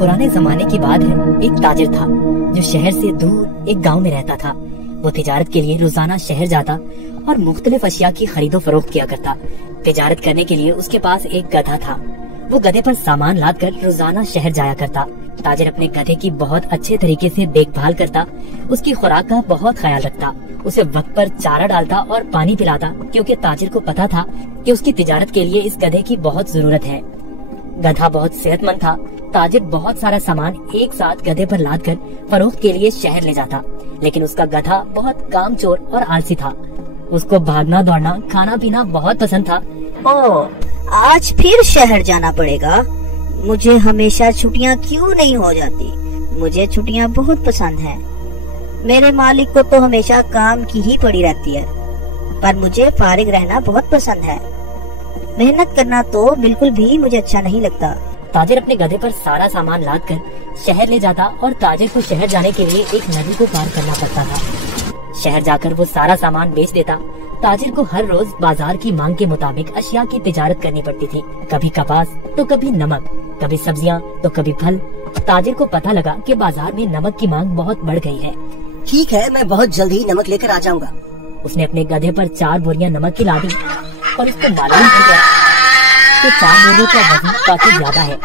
पुराने जमाने की बात है। एक ताजिर था जो शहर से दूर एक गांव में रहता था। वो तिजारत के लिए रोजाना शहर जाता और मुख्तलिफ अशिया की खरीदो फरोख्त किया करता। तिजारत करने के लिए उसके पास एक गधा था। वो गधे पर सामान लाद कर रोजाना शहर जाया करता। ताजिर अपने गधे की बहुत अच्छे तरीके से देखभाल करता, उसकी खुराक का बहुत ख्याल रखता, उसे वक्त पर चारा डालता और पानी पिलाता, क्योंकि ताजिर को पता था कि उसकी तिजारत के लिए इस गधे की बहुत जरूरत है। गधा बहुत सेहतमंद था। ताजिर बहुत सारा सामान एक साथ गधे पर लाद कर फरोख्त के लिए शहर ले जाता, लेकिन उसका गधा बहुत कामचोर और आलसी था। उसको भागना दौड़ना खाना पीना बहुत पसंद था। ओह, आज फिर शहर जाना पड़ेगा। मुझे हमेशा छुट्टियाँ क्यों नहीं हो जाती? मुझे छुट्टियाँ बहुत पसंद हैं। मेरे मालिक को तो हमेशा काम की ही पड़ी रहती है, पर मुझे फारिग रहना बहुत पसंद है। मेहनत करना तो बिल्कुल भी मुझे अच्छा नहीं लगता। ताजिर अपने गधे पर सारा सामान लाद कर शहर ले जाता और ताजिर को शहर जाने के लिए एक नदी को पार करना पड़ता था। शहर जाकर वो सारा सामान बेच देता। ताजिर को हर रोज बाजार की मांग के मुताबिक अशिया की तिजारत करनी पड़ती थी। कभी कपास तो कभी नमक, कभी सब्जियां तो कभी फल। ताजिर को पता लगा कि बाजार में नमक की मांग बहुत बढ़ गई है। ठीक है, मैं बहुत जल्दी नमक लेकर आ जाऊंगा। उसने अपने गधे पर 4 बोरियां नमक की लादी और उसको मालूम हो गया कि 4 बोरियों का वजन काफी ज्यादा है।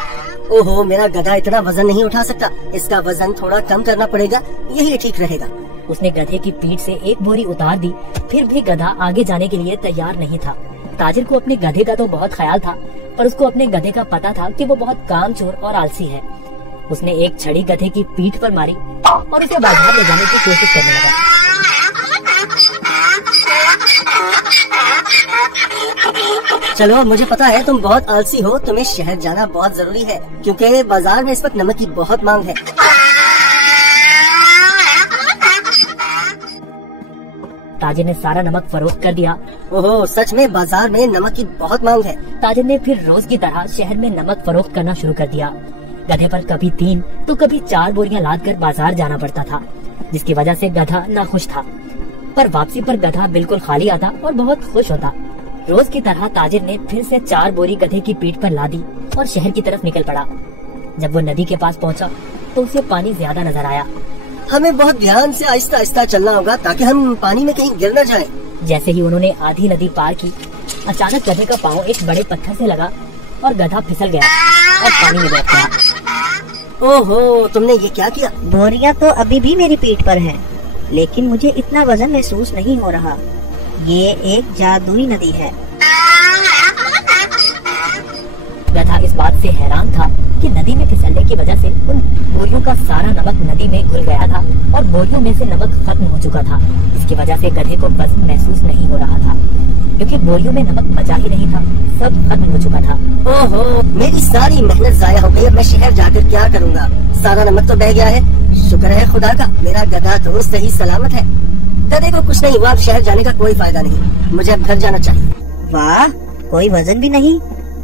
ओहो, मेरा गधा इतना वजन नहीं उठा सकता। इसका वजन थोड़ा कम करना पड़ेगा, यही ठीक रहेगा। उसने गधे की पीठ से एक बोरी उतार दी, फिर भी गधा आगे जाने के लिए तैयार नहीं था। ताजिर को अपने गधे का तो बहुत ख्याल था, पर उसको अपने गधे का पता था कि वो बहुत कामचोर और आलसी है। उसने एक छड़ी गधे की पीठ पर मारी और उसे बाजार ले जाने की कोशिश करने लगा। चलो, मुझे पता है तुम बहुत आलसी हो। तुम्हें शहर जाना बहुत जरूरी है, क्योंकि बाजार में इस वक्त नमक की बहुत मांग है। ताजिर ने सारा नमक फरोख्त कर दिया। ओहो, सच में बाजार में नमक की बहुत मांग है। ताजिर ने फिर रोज की तरह शहर में नमक फरोख्त करना शुरू कर दिया। गधे पर कभी 3 तो कभी 4 बोरियां लाद कर बाजार जाना पड़ता था, जिसकी वजह से गधा नाखुश था। पर वापसी पर गधा बिल्कुल खाली आता और बहुत खुश होता। रोज की तरह ताजिर ने फिर से 4 बोरी गधे की पीठ पर लादी और शहर की तरफ निकल पड़ा। जब वो नदी के पास पहुंचा तो उसे पानी ज्यादा नजर आया। हमें बहुत ध्यान से आहिस्ता आहिस्ता चलना होगा ताकि हम पानी में कहीं गिर न जाएं। जैसे ही उन्होंने आधी नदी पार की, अचानक गधे का पाँव एक बड़े पत्थर से लगा और गधा फिसल गया और पानी में बैठ गया। ओहो, तुमने ये क्या किया? बोरियां तो अभी भी मेरी पीठ पर हैं, लेकिन मुझे इतना वजन महसूस नहीं हो रहा। ये एक जादुई नदी है। गधा इस बात से हैरान था कि नदी में फिसलने की वजह से उन बोरियों का सारा नमक नदी में घुल गया था और बोरियों में से नमक खत्म हो चुका था। इसकी वजह से गधे को वजन महसूस नहीं हो रहा था, क्योंकि बोरियों में नमक बचा ही नहीं था, सब खत्म हो चुका था। ओहो, मेरी सारी मेहनत जाया हो गई। अब मैं शहर जाकर क्या करूँगा? सारा नमक तो बह गया है। शुक्र है खुदा का, मेरा गधा तो सही सलामत है। गधे को कुछ नहीं हुआ। अब शहर जाने का कोई फायदा नहीं। मुझे अब घर जाना चाहिए। वाह, कोई वजन भी नहीं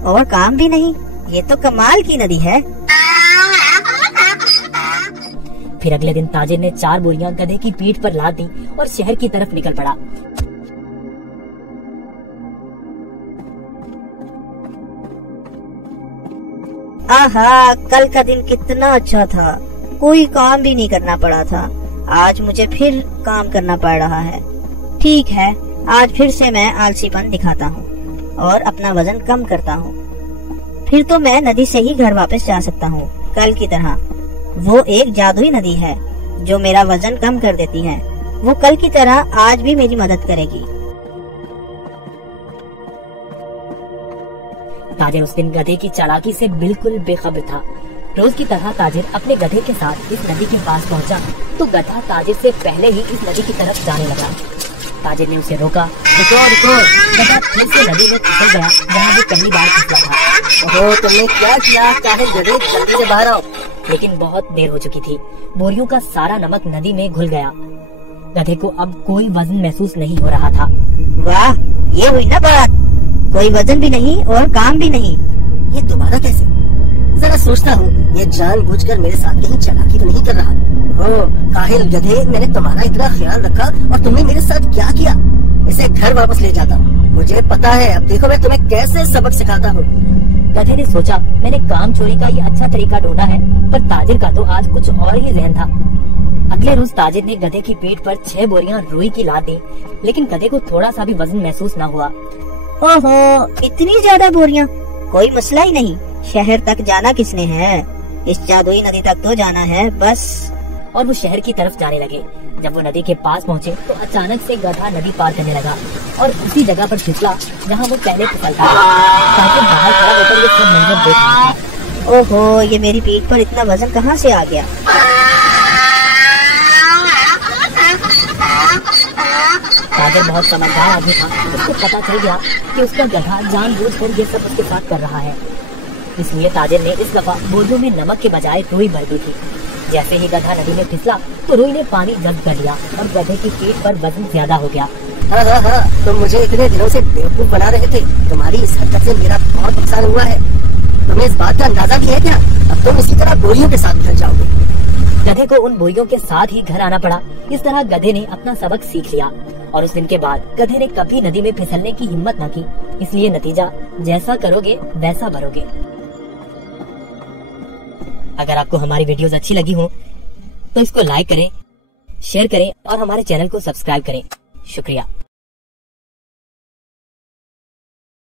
और काम भी नहीं। ये तो कमाल की नदी है। फिर अगले दिन ताजिर ने 4 बोरियां गधे की पीठ पर लाद दी और शहर की तरफ निकल पड़ा। आहा, कल का दिन कितना अच्छा था। कोई काम भी नहीं करना पड़ा था। आज मुझे फिर काम करना पड़ रहा है। ठीक है, आज फिर से मैं आलसीपन दिखाता हूँ और अपना वजन कम करता हूँ। फिर तो मैं नदी से ही घर वापस जा सकता हूँ, कल की तरह। वो एक जादुई नदी है जो मेरा वजन कम कर देती है। वो कल की तरह आज भी मेरी मदद करेगी। ताजिर उस दिन गधे की चालाकी से बिल्कुल बेखबर था। रोज की तरह ताजिर अपने गधे के साथ इस नदी के पास पहुंचा तो गधा ताजिर से पहले ही इस नदी की तरफ जाने लगा। ताजिर ने उसे रोका। रुको रुको। गधा फिर से नदी में फिसल गया जहाँ वो पहली बार फिसला था। ओहो, तुमने क्या किया? काहे गधे, जल्दी से बाहर आओ। लेकिन बहुत देर हो चुकी थी। बोरियों का सारा नमक नदी में घुल गया। गधे को अब कोई वजन महसूस नहीं हो रहा था। वाह, ये हुई ना बात। कोई वजन भी नहीं और काम भी नहीं। ये दोबारा कैसे? जरा सोचता हूँ, ये जानबूझकर मेरे साथ कहीं चालाकी तो नहीं कर रहा। ओह काहिल गधे, मैंने तुम्हारा इतना ख्याल रखा और तुमने मेरे साथ क्या किया? इसे घर वापस ले जाता हूँ। मुझे पता है, अब देखो मैं तुम्हें कैसे सबक सिखाता हूँ। गधे ने सोचा, मैंने काम चोरी का ये अच्छा तरीका ढूंढा है, पर ताजिर का तो आज कुछ और ही ज़हन था। अगले रोज ताजिर ने गधे की पीठ पर 6 बोरियां रुई की लाद दी, लेकिन गधे को थोड़ा सा भी वजन महसूस न हुआ। ओहो, इतनी ज्यादा बोरियां, कोई मसला ही नहीं। शहर तक जाना किसने है, इस जादुई नदी तक तो जाना है बस। और वो शहर की तरफ जाने लगे। जब वो नदी के पास पहुँचे तो अचानक से गधा नदी पार करने लगा और उसी जगह पर फिसला जहाँ वो पहले फिसलता था, ताकि बाहर खड़ा होकर ये सब मंजर देख रहा था। ओहो, ये मेरी पीठ पर इतना वजन कहाँ से आ गया। ताजिर बहुत समझदार आदमी था। उसको पता चल गया कि उसका गधा जानबूझकर ये सब उसके साथ कर रहा है। इसलिए ताजिर ने इस दफा बोरियों में नमक के बजाय रुई भर दी थी। जैसे ही गधा नदी में फिसला तो रुई ने पानी जब्त कर लिया और गधे की पीठ पर वजन ज्यादा हो गया। हाँ, तुम मुझे इतने दिनों से बेवकूफ बना रहे थे। तुम्हारी इस हरकत से मेरा बहुत नुकसान हुआ है। तुम्हें इस बात का अंदाजा भी है क्या? अब तुम इसी तरह बोरियों के साथ घर जाओगे। गधे को उन बोरियों के साथ ही घर आना पड़ा। इस तरह गधे ने अपना सबक सीख लिया और उस दिन के बाद गधे ने कभी नदी में फिसलने की हिम्मत न की। इसलिए नतीजा, जैसा करोगे वैसा भरोगे। अगर आपको हमारी वीडियोस अच्छी लगी हो तो इसको लाइक करें, शेयर करें और हमारे चैनल को सब्सक्राइब करें। शुक्रिया।